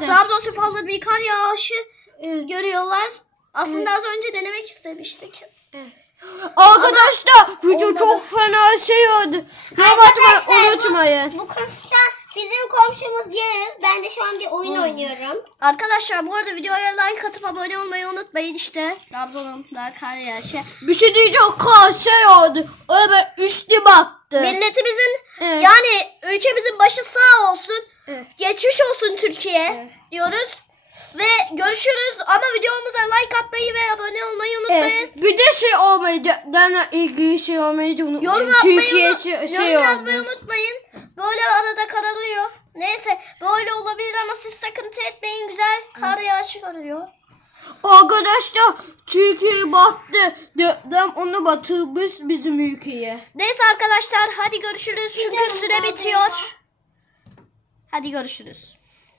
işte. Trabzonspor bir kar yağışı Evet. görüyorlar. Aslında az önce denemek istemiştik. Arkadaşlar video olmadı. çok fena şey oldu. Ne batmayı unutmayın. Bu komşu bizim komşumuz Yağız. Ben de şu an bir oyun oynuyorum. Arkadaşlar bu arada videoya like atıp abone olmayı unutmayın işte. Trabzon'un da kar yağışı. Bir şey diyeceğim kan şey oldu. Öyle ben üçlü battı. Milletimizin Evet. yani ülkemizin başı sağ. Evet. Geçmiş olsun Türkiye diyoruz. Ve görüşürüz ama videomuza like atmayı ve abone olmayı unutmayın. Evet, bir de şey olmayacak. Benimle ilgili şey olmayı unutmayın. Yorum Türkiye unu- şey, yorum şey yazmayı oldu. unutmayın. Böyle arada kararıyor. Neyse böyle olabilir ama siz sıkıntı etmeyin güzel kar yağışı görüyor. Arkadaşlar Türkiye battı. Deprem onu batırmış bizim ülkeye. Neyse arkadaşlar hadi görüşürüz çünkü süre bitiyor. Hadi görüşürüz.